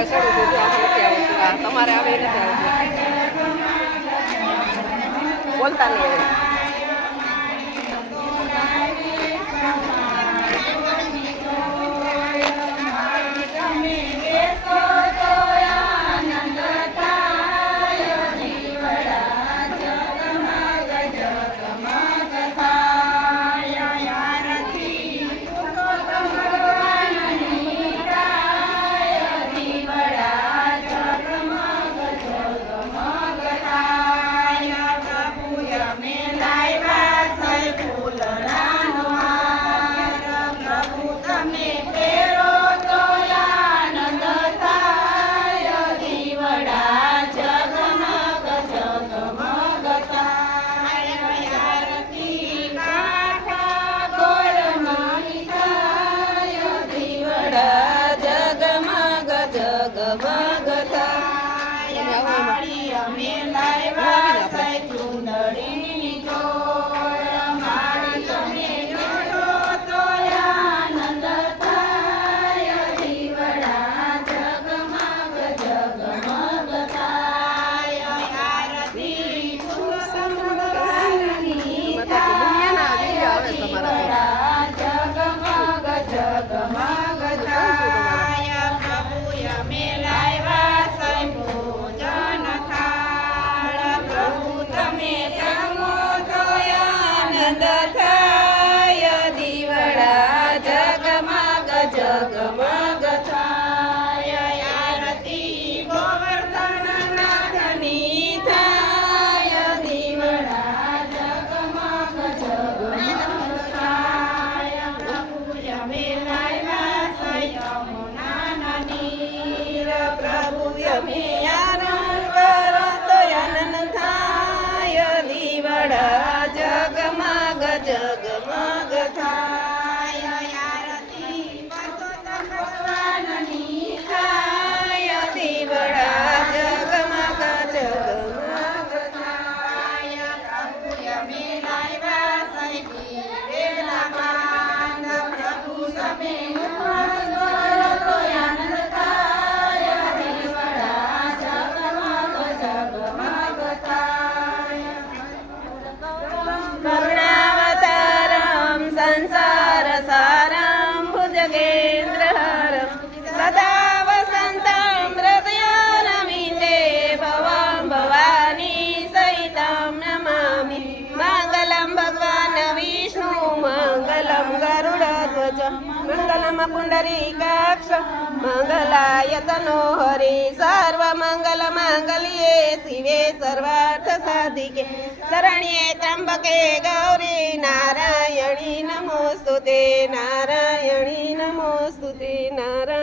હવે ચડું છું જો આમાં નથી આવડતું આ તમારે આવે એ નથી આવડતું બોલતા નહીં આવે मंगलम पुंडरीकाक्ष मंगलाय तनो हरि सर्वमंगल मांगल्ये शिवे सर्वार्थ साधिके शरण्ये त्र्यंबके गौरी नारायणी नमोस्तुते नारायणी नमोस्तुते नारायणी।